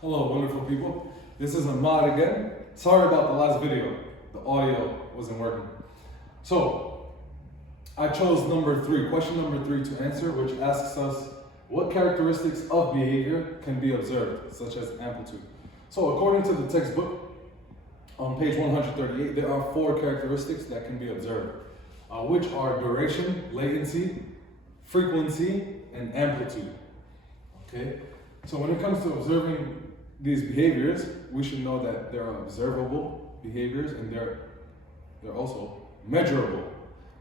Hello, wonderful people. This is Ahmad again. Sorry about the last video. The audio wasn't working. So, I chose question number three to answer, which asks us what characteristics of behavior can be observed, such as amplitude. So, according to the textbook, on page 138, there are 4 characteristics that can be observed, which are duration, latency, frequency, and amplitude. Okay? So when it comes to observing these behaviors, we should know that there are observable behaviors and they're also measurable,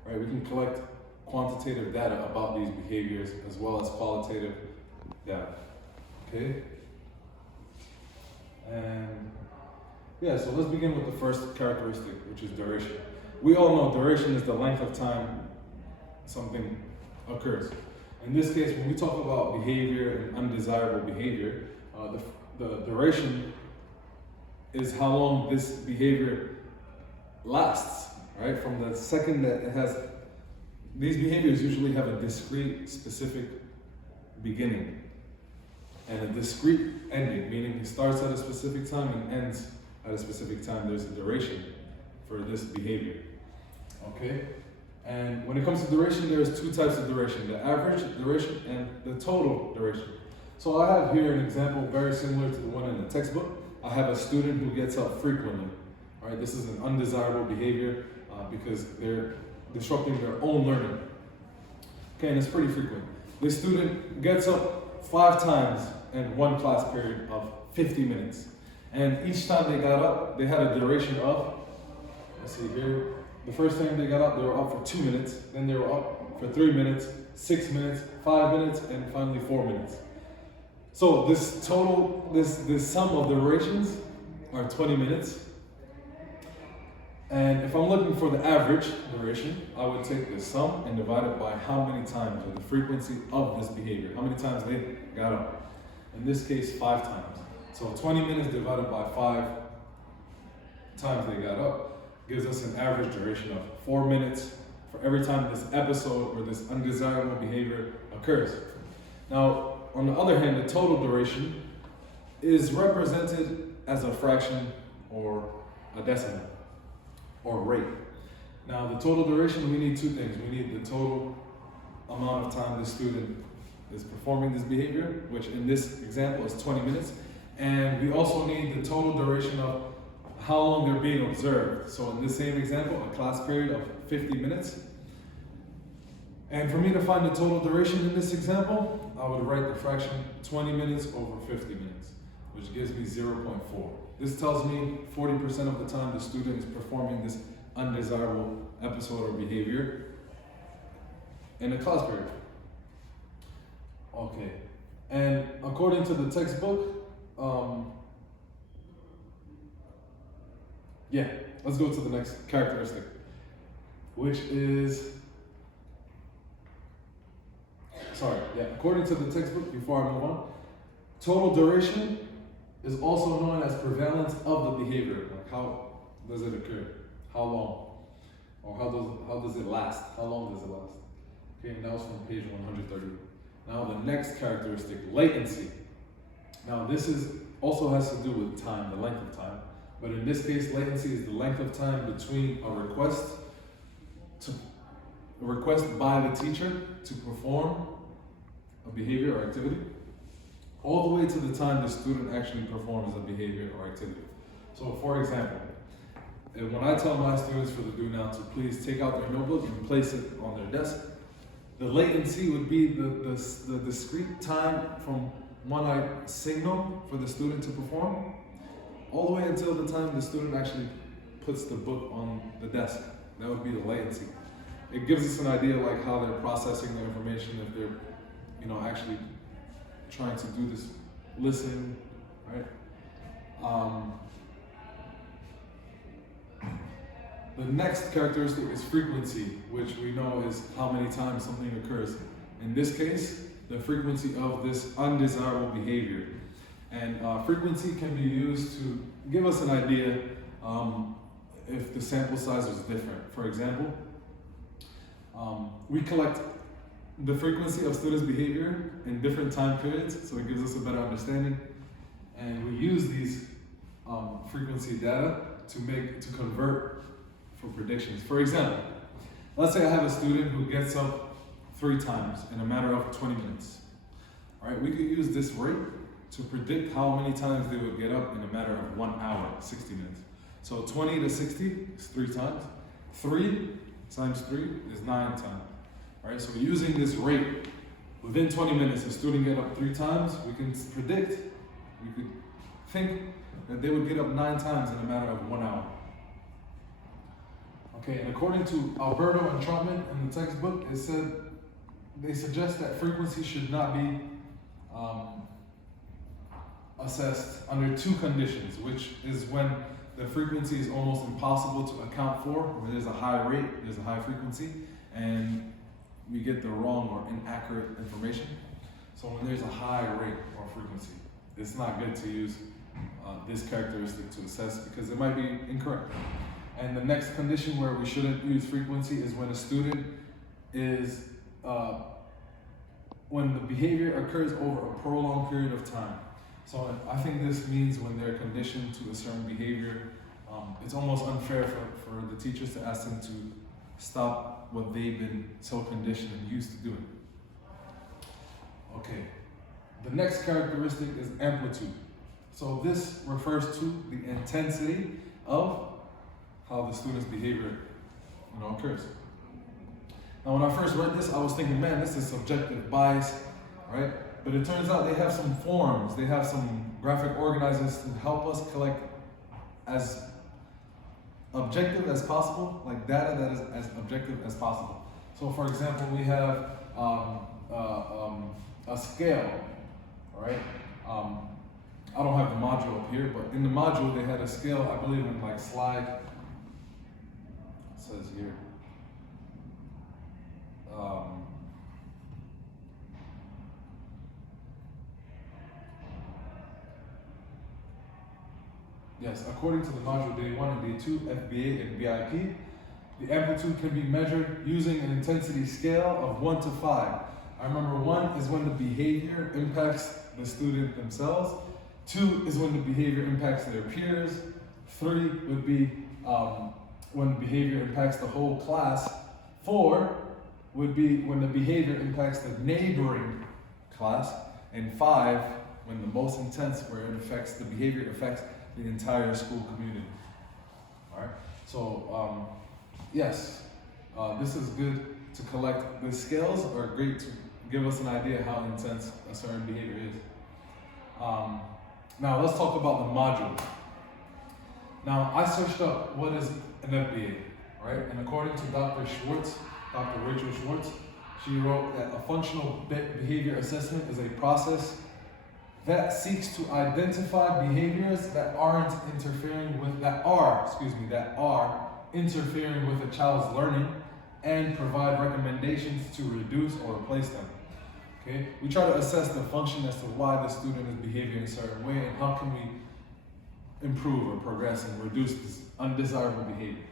right? We can collect quantitative data about these behaviors as well as qualitative data, okay? And yeah, so let's begin with the first characteristic, which is duration. We all know duration is the length of time something occurs. In this case, when we talk about behavior and undesirable behavior, the duration is how long this behavior lasts, right? From the second that it has, these behaviors usually have a discrete, specific beginning and a discrete ending, meaning it starts at a specific time and ends at a specific time. There's a duration for this behavior, okay? And when it comes to duration, there's 2 types of duration, the average duration and the total duration. So I have here an example very similar to the one in the textbook. I have a student who gets up frequently. All right, this is an undesirable behavior because they're disrupting their own learning. Okay, and it's pretty frequent. This student gets up 5 times in one class period of 50 minutes. And each time they got up, they had a duration of, let's see here, the first time they got up, they were up for 2 minutes, then they were up for 3 minutes, 6 minutes, 5 minutes, and finally 4 minutes. So this total, this sum of durations are 20 minutes. And if I'm looking for the average duration, I would take the sum and divide it by how many times, or the frequency of this behavior, how many times they got up. In this case, 5 times. So 20 minutes divided by 5 times they got up gives us an average duration of 4 minutes for every time this episode or this undesirable behavior occurs. Now, on the other hand, the total duration is represented as a fraction or a decimal or rate. Now, the total duration, we need 2 things. We need the total amount of time the student is performing this behavior, which in this example is 20 minutes. And we also need the total duration of how long they're being observed. So in this same example, a class period of 50 minutes. And for me to find the total duration in this example, I would write the fraction 20 minutes over 50 minutes, which gives me 0.4. This tells me 40% of the time the student is performing this undesirable episode or behavior in a class period. Okay, and according to the textbook, let's go to the next characteristic, which is, according to the textbook, before I move on, total duration is also known as prevalence of the behavior. Like, how does it occur? How long? Or how does it last? How long does it last? Okay, and that was from page 130. Now the next characteristic, latency. Now this also has to do with time, the length of time. But in this case, latency is the length of time between a request by the teacher to perform a behavior or activity, all the way to the time the student actually performs a behavior or activity. So for example, when I tell my students for the do now to please take out their notebook and place it on their desk, the latency would be the discrete time from when I signal for the student to perform, all the way until the time the student actually puts the book on the desk. That would be the latency. It gives us an idea like how they're processing the information, if they're actually trying to do this, listen, right? The next characteristic is frequency, which we know is how many times something occurs. In this case, the frequency of this undesirable behavior. And frequency can be used to give us an idea if the sample size is different. For example, we collect the frequency of students' behavior in different time periods, so it gives us a better understanding. And we use these frequency data to convert for predictions. For example, let's say I have a student who gets up 3 times in a matter of 20 minutes. All right, we could use this rate to predict how many times they would get up in a matter of 1 hour, 60 minutes. So 20 to 60 is 3 times. 3 times 3 is 9 times. All right, so using this rate, within 20 minutes, a student get up 3 times, we can predict, we could think that they would get up 9 times in a matter of 1 hour. Okay, and according to Alberto and Trotman in the textbook, it said they suggest that frequency should not be assessed under 2 conditions, which is when the frequency is almost impossible to account for, where there's a high rate, there's a high frequency, and we get the wrong or inaccurate information. So when there's a high rate or frequency, it's not good to use this characteristic to assess because it might be incorrect. And the next condition where we shouldn't use frequency is when a student is, when the behavior occurs over a prolonged period of time. So I think this means when they're conditioned to a certain behavior, it's almost unfair for the teachers to ask them to stop what they've been so conditioned and used to doing. Okay, the next characteristic is amplitude. So this refers to the intensity of how the student's behavior occurs. Now when I first read this, I was thinking, man, this is subjective bias, right? But it turns out they have some forms, they have some graphic organizers to help us collect as objective as possible, like data that is as objective as possible. So for example, we have a scale, all right? I don't have the module up here, but in the module they had a scale, I believe in like slide, it says here. Yes, according to the module day 1 and day 2, FBA and BIP, the amplitude can be measured using an intensity scale of 1 to 5. I remember 1 is when the behavior impacts the student themselves. 2 is when the behavior impacts their peers. 3 would be when the behavior impacts the whole class. 4 would be when the behavior impacts the neighboring class. And 5, when the most intense, where it affects, the behavior affects the entire school community. All right, so yes, this is good to collect. The scales are great to give us an idea how intense a certain behavior is. Now let's talk about the module. Now I searched up what is an FBA, right? And according to Dr. Rachel Schwartz, she wrote that a functional behavior assessment is a process that seeks to identify behaviors that are interfering with a child's learning and provide recommendations to reduce or replace them. Okay? We try to assess the function as to why the student is behaving in a certain way and how can we improve or progress and reduce this undesirable behavior.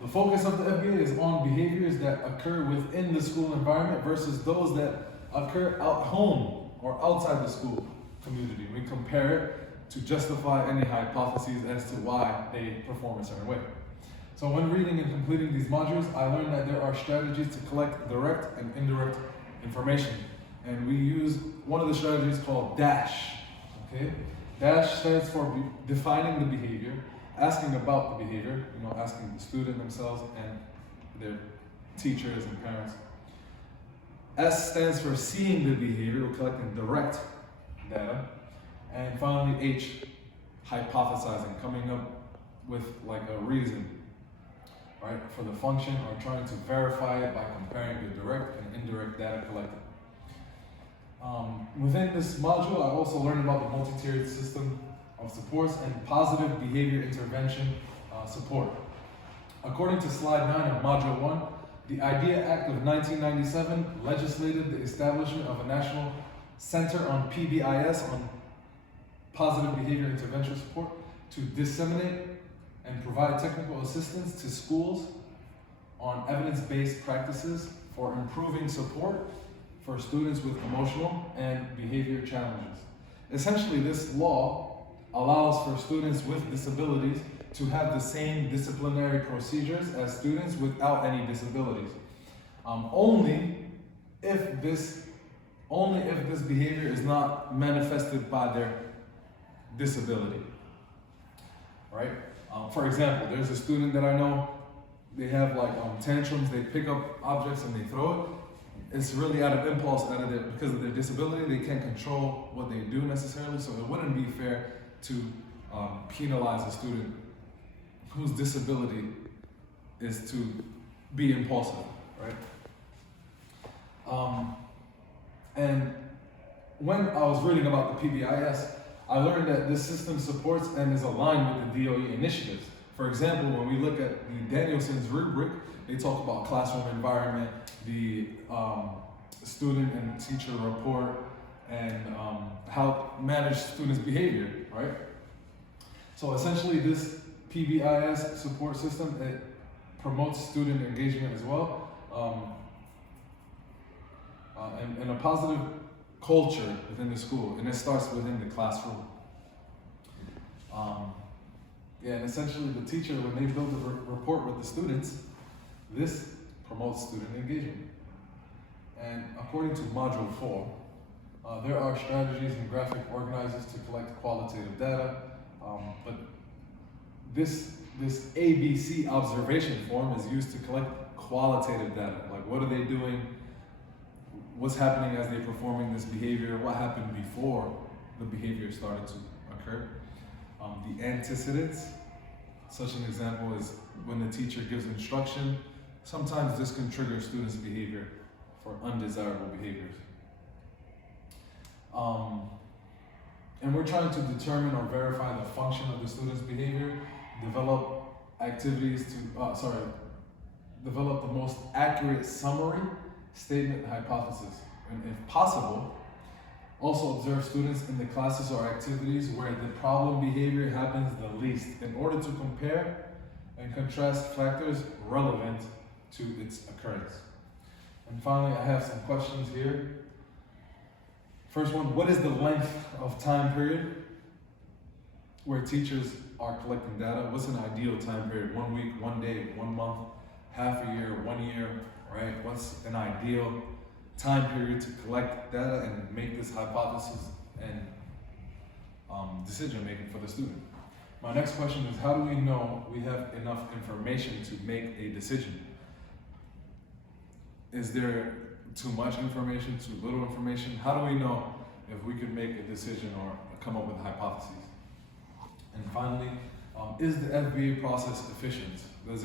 The focus of the FBA is on behaviors that occur within the school environment versus those that occur at home or outside the school community. We compare it to justify any hypotheses as to why they perform a certain way. So when reading and completing these modules, I learned that there are strategies to collect direct and indirect information. And we use one of the strategies called DASH. Okay? DASH stands for defining the behavior, asking about the behavior, asking the student themselves and their teachers and parents. S stands for seeing the behavior, we're collecting direct data. And finally, H, hypothesizing, coming up with like a reason, right, for the function or trying to verify it by comparing the direct and indirect data collected. Within this module, I also learned about the multi-tiered system of supports and positive behavior intervention support. According to slide 9 of module 1, the IDEA Act of 1997 legislated the establishment of a national center on PBIS, on positive behavior intervention support, to disseminate and provide technical assistance to schools on evidence-based practices for improving support for students with emotional and behavior challenges. Essentially, this law allows for students with disabilities to have the same disciplinary procedures as students without any disabilities. Only if this behavior is not manifested by their disability, right? For example, there's a student that I know, they have tantrums, they pick up objects and they throw it. It's really out of impulse, because of their disability, they can't control what they do necessarily, so it wouldn't be fair to penalize a student whose disability is to be impulsive, right? And when I was reading about the PBIS, I learned that this system supports and is aligned with the DOE initiatives. For example, when we look at the Danielson's rubric, they talk about classroom environment, the student and teacher rapport, and how to manage students' behavior, right? So essentially this PBIS support system, it promotes student engagement as well, and a positive culture within the school, and it starts within the classroom. And essentially the teacher, when they build a report with the students, this promotes student engagement. And according to Module 4, there are strategies and graphic organizers to collect qualitative data, but this ABC observation form is used to collect qualitative data, like what are they doing, what's happening as they're performing this behavior, what happened before the behavior started to occur. The antecedents, such an example is when the teacher gives instruction, sometimes this can trigger students' behavior for undesirable behaviors. And we're trying to determine or verify the function of the student's behavior, develop activities to, develop the most accurate summary, statement, hypothesis, and if possible, also observe students in the classes or activities where the problem behavior happens the least in order to compare and contrast factors relevant to its occurrence. And finally, I have some questions here. First one, what is the length of time period where teachers are collecting data? What's an ideal time period? 1 week, 1 day, 1 month, half a year, 1 year, right? What's an ideal time period to collect data and make this hypothesis and decision making for the student? My next question is, how do we know we have enough information to make a decision? Is there too much information, too little information? How do we know if we could make a decision or come up with hypotheses? And finally, is the FBA process efficient? Does